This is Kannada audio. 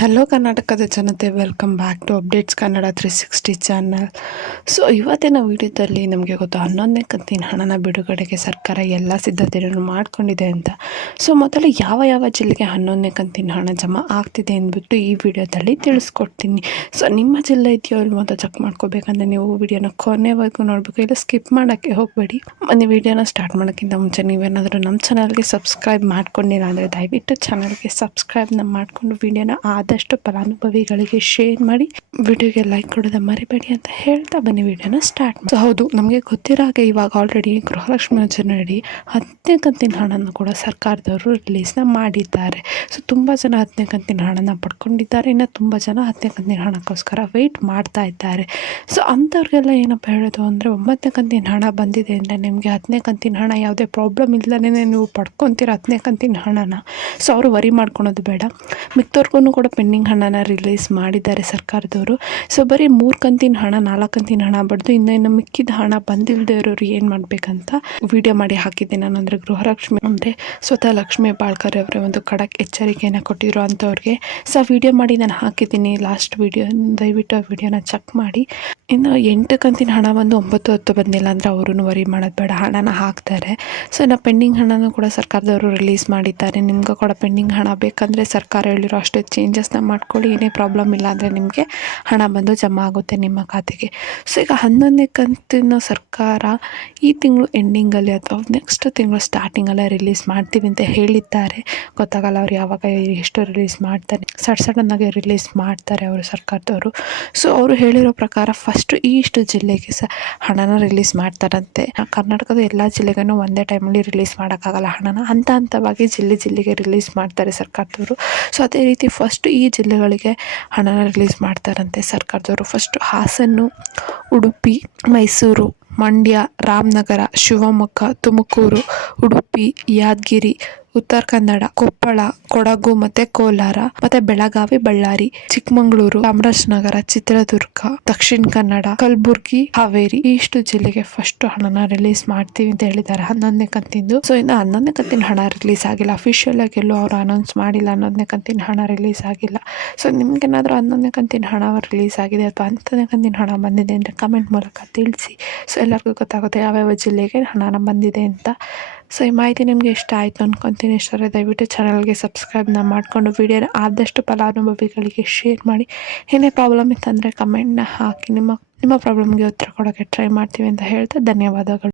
ಹಲೋ ಕರ್ನಾಟಕದ ಜನತೆ, welcome back to updates Kannada 360 channel. So ಇವತ್ತಿನ ವಿಡಿಯೋದಲ್ಲಿ ನಮಗೆ ಗೊತ್ತು 11ನೇ ಕಂತಿನ ಹಣನ ಬಿಡುಗಡೆಗೆ ಸರ್ಕಾರ ಎಲ್ಲ ಸಿದ್ಧತೆಗಳನ್ನು ಮಾಡ್ಕೊಂಡಿದೆ ಅಂತ. ಸೊ ಮೊದಲು ಯಾವ ಯಾವ ಜಿಲ್ಲೆಗೆ 11ನೇ ಕಂತಿನ ಹಣ ಜಮಾ ಆಗ್ತಿದೆ ಅಂದ್ಬಿಟ್ಟು ಈ ವಿಡಿಯೋದಲ್ಲಿ ತಿಳಿಸ್ಕೊಡ್ತೀನಿ. ಸೊ ನಿಮ್ಮ ಜಿಲ್ಲೆ ಇದೆಯೋ ಇಲ್ವೋ ಅಂತ ಚೆಕ್ ಮಾಡ್ಕೋಬೇಕಂದ್ರೆ ನೀವು ವಿಡಿಯೋನ ಕೊನೆವರೆಗೂ ನೋಡಬೇಕು, ಇಲ್ಲ ಸ್ಕಿಪ್ ಮಾಡೋಕ್ಕೆ ಹೋಗಬೇಡಿ. ನೀವು ವಿಡಿಯೋನ ಸ್ಟಾರ್ಟ್ ಮಾಡೋಕ್ಕಿಂತ ಮುಂಚೆ ನೀವೇನಾದರೂ ನಮ್ಮ ಚಾನಲ್ಗೆ ಸಬ್ಸ್ಕ್ರೈಬ್ ಮಾಡ್ಕೊಂಡಿಲ್ಲ ಅಂದರೆ ದಯವಿಟ್ಟು ಚಾನಲ್ಗೆ ಸಬ್ಸ್ಕ್ರೈಬ್ನ ಮಾಡಿಕೊಂಡು ವಿಡಿಯೋನ ಆದಷ್ಟು ಫಲಾನುಭವಿಗಳಿಗೆ ಶೇರ್ ಮಾಡಿ, ವಿಡಿಯೋಗೆ ಲೈಕ್ ಕೊಡೋದ ಮರಿಬೇಡಿ ಅಂತ ಹೇಳ್ತಾ ಬನ್ನಿ ವಿಡಿಯೋನ ಸ್ಟಾರ್ಟ್ ಮಾಡಿ. ಹೌದು, ನಮಗೆ ಗೊತ್ತಿರೋ ಹಾಗೆ ಇವಾಗ ಆಲ್ರೆಡಿ ಗೃಹಲಕ್ಷ್ಮಿ ಯೋಜನೆಯಡಿ 10ನೇ ಕಂತಿನ ಹಣನ ಕೂಡ ಸರ್ಕಾರದವರು ರಿಲೀಸ್ನ ಮಾಡಿದ್ದಾರೆ. ಸೊ ತುಂಬ ಜನ 10ನೇ ಕಂತಿನ ಹಣನ ಪಡ್ಕೊಂಡಿದ್ದಾರೆ, ಇನ್ನು ತುಂಬ ಜನ 10ನೇ ಕಂತಿನ ಹಣಕ್ಕೋಸ್ಕರ ವೆಯ್ಟ್ ಮಾಡ್ತಾ ಇದ್ದಾರೆ. ಸೊ ಅಂಥವ್ರಿಗೆಲ್ಲ ಏನಪ್ಪ ಹೇಳೋದು ಅಂದರೆ 9ನೇ ಕಂತಿನ ಹಣ ಬಂದಿದೆ ಅಂದರೆ ನಿಮಗೆ 10ನೇ ಕಂತಿನ ಹಣ ಯಾವುದೇ ಪ್ರಾಬ್ಲಮ್ ಇಲ್ಲದೇ ನೀವು ಪಡ್ಕೊತೀರ 10ನೇ ಕಂತಿನ ಹಣನ. ಸೊ ಅವರು ವರಿ ಮಾಡ್ಕೊಳೋದು ಬೇಡ. ಮಿಕ್ತವ್ರಿಗೂ ಕೂಡ ಪೆಂಡಿಂಗ್ ಹಣನ ರಿಲೀಸ್ ಮಾಡಿದ್ದಾರೆ ಸರ್ಕಾರದವರು. ಸೊ ಬರೀ 3 ಕಂತಿನ ಹಣ 4 ಕಂತಿನ ಹಣ ಬಡ್ದು ಇನ್ನು ಮಿಕ್ಕಿದ ಹಣ ಬಂದಿಲ್ಲದೆ ಇರೋರು ಏನು ಮಾಡಬೇಕಂತ ವಿಡಿಯೋ ಮಾಡಿ ಹಾಕಿದ್ದೆ ನಾನು. ಅಂದರೆ ಗೃಹಲಕ್ಷ್ಮಿ ಅಂದರೆ ಸ್ವತಃ ಲಕ್ಷ್ಮೀ ಹೆಬ್ಬಾಳ್ಕರ್ ಅವರೇ ಒಂದು ಖಡಕ್ ಎಚ್ಚರಿಕೆಯನ್ನು ಕೊಟ್ಟಿರೋ ಅಂಥವ್ರಿಗೆ. ಸೊ ವಿಡಿಯೋ ಮಾಡಿ ನಾನು ಹಾಕಿದ್ದೀನಿ ಲಾಸ್ಟ್ ವಿಡಿಯೋ, ದಯವಿಟ್ಟು ಆ ವಿಡಿಯೋನ ಚೆಕ್ ಮಾಡಿ. ಇನ್ನು 8 ಕಂತಿನ ಹಣ ಬಂದು 9, 10 ಬಂದಿಲ್ಲ ಅಂದರೆ ಅವರು ವರಿ ಮಾಡೋದು ಬೇಡ, ಹಣನ ಹಾಕ್ತಾರೆ. ಸೊ ಇನ್ನು ಪೆಂಡಿಂಗ್ ಹಣನೂ ಕೂಡ ಸರ್ಕಾರದವರು ರಿಲೀಸ್ ಮಾಡಿದ್ದಾರೆ. ನಿಮ್ಗೆ ಕೂಡ ಪೆಂಡಿಂಗ್ ಹಣ ಬೇಕಂದರೆ ಸರ್ಕಾರ ಹೇಳಿರೋ ಅಷ್ಟೇ ಚೇಂಜಸ್ನ ಮಾಡ್ಕೊಳ್ಳಿ, ಏನೇ ಪ್ರಾಬ್ಲಮ್ ಇಲ್ಲ ಅಂದರೆ ನಿಮಗೆ ಹಣ ಬಂದು ಜಮಾ ಆಗುತ್ತೆ ನಿಮ್ಮ ಖಾತೆಗೆ. ಸೊ ಈಗ 11ನೇ ಕಂತಿನ ಸರ್ಕಾರ ಈ ತಿಂಗಳು ಎಂಡಿಂಗಲ್ಲಿ ಅಥವಾ ನೆಕ್ಸ್ಟ್ ತಿಂಗಳು ಸ್ಟಾರ್ಟಿಂಗಲ್ಲೇ ರಿಲೀಸ್ ಮಾಡ್ತೀವಿ ಅಂತ ಹೇಳಿದ್ದಾರೆ. ಗೊತ್ತಾಗಲ್ಲ ಅವ್ರು ಯಾವಾಗ ಎಷ್ಟು ರಿಲೀಸ್ ಮಾಡ್ತಾರೆ, ಸಡನ್ನಾಗಿ ರಿಲೀಸ್ ಮಾಡ್ತಾರೆ ಅವರು ಸರ್ಕಾರದವರು. ಸೊ ಅವರು ಹೇಳಿರೋ ಪ್ರಕಾರ ಫಸ್ಟು ಇಷ್ಟು ಜಿಲ್ಲೆಗೆ ಹಣನ ರಿಲೀಸ್ ಮಾಡ್ತಾರಂತೆ. ಕರ್ನಾಟಕದ ಎಲ್ಲ ಜಿಲ್ಲೆಗೂ ಒಂದೇ ಟೈಮಲ್ಲಿ ರಿಲೀಸ್ ಮಾಡೋಕ್ಕಾಗಲ್ಲ ಹಣನ, ಹಂತವಾಗಿ ಜಿಲ್ಲೆಗೆ ರಿಲೀಸ್ ಮಾಡ್ತಾರೆ ಸರ್ಕಾರದವರು. ಸೊ ಅದೇ ರೀತಿ ಫಸ್ಟ್ ಈ ಜಿಲ್ಲೆಗಳಿಗೆ ಹಣನ ರಿಲೀಸ್ ಮಾಡ್ತಾರಂತೆ ಸರ್ಕಾರದವರು. ಫಸ್ಟು ಹಾಸನ, ಉಡುಪಿ, ಮೈಸೂರು, ಮಂಡ್ಯ, ರಾಮನಗರ, ಶಿವಮೊಗ್ಗ, ತುಮಕೂರು, ಉಡುಪಿ, ಯಾದಗಿರಿ, ಉತ್ತರ ಕನ್ನಡ, ಕೊಪ್ಪಳ, ಕೊಡಗು ಮತ್ತು ಕೋಲಾರ, ಮತ್ತು ಬೆಳಗಾವಿ, ಬಳ್ಳಾರಿ, ಚಿಕ್ಕಮಗಳೂರು, ಚಾಮರಾಜನಗರ, ಚಿತ್ರದುರ್ಗ, ದಕ್ಷಿಣ ಕನ್ನಡ, ಕಲಬುರ್ಗಿ, ಹಾವೇರಿ, ಇಷ್ಟು ಜಿಲ್ಲೆಗೆ ಫಸ್ಟ್ ಹಣನ ರಿಲೀಸ್ ಮಾಡ್ತೀವಿ ಅಂತ ಹೇಳಿದ್ದಾರೆ 11ನೇ ಕಂತಿಂದು. ಸೊ ಇನ್ನು 11ನೇ ಕಂತಿನ ಹಣ ರಿಲೀಸ್ ಆಗಿಲ್ಲ, ಅಫಿಷಿಯಲ್ ಆಗಿ ಎಲ್ಲೂ ಅವರು ಅನೌನ್ಸ್ ಮಾಡಿಲ್ಲ 11ನೇ ಕಂತಿನ ಹಣ ರಿಲೀಸ್ ಆಗಿಲ್ಲ. ಸೊ ನಿಮ್ಗೇನಾದರೂ 11ನೇ ಕಂತಿನ ಹಣ ರಿಲೀಸ್ ಆಗಿದೆ ಅಥವಾ 10ನೇ ಕಂತಿನ ಹಣ ಬಂದಿದೆ ಅಂದರೆ ಕಮೆಂಟ್ ಮೂಲಕ ತಿಳಿಸಿ. ಸೊ ಎಲ್ಲರಿಗೂ ಗೊತ್ತಾಗುತ್ತೆ ಯಾವ್ಯಾವ ಜಿಲ್ಲೆಗೆ ಹಣನ ಬಂದಿದೆ ಅಂತ. ಸೊ ಈ ಮಾಹಿತಿ ನಿಮಗೆ ಇಷ್ಟ ಆಯಿತು ಅಂದ್ಕೊತೀನಿ. ಇಷ್ಟ ದಯವಿಟ್ಟು ಚಾನಲ್ಗೆ ಸಬ್ಸ್ಕ್ರೈಬ್ನ ಮಾಡಿಕೊಂಡು ವಿಡಿಯೋನ ಆದಷ್ಟು ಫಲಾನುಭವಿಗಳಿಗೆ ಶೇರ್ ಮಾಡಿ. ಏನೇ ಪ್ರಾಬ್ಲಮ್ ಇತ್ತಂದರೆ ಕಮೆಂಟ್ನ ಹಾಕಿ, ನಿಮ್ಮ ಪ್ರಾಬ್ಲಮ್ಗೆ ಉತ್ತರ ಕೊಡೋಕ್ಕೆ ಟ್ರೈ ಮಾಡ್ತೀವಿ ಅಂತ ಹೇಳ್ತಾ ಧನ್ಯವಾದಗಳು.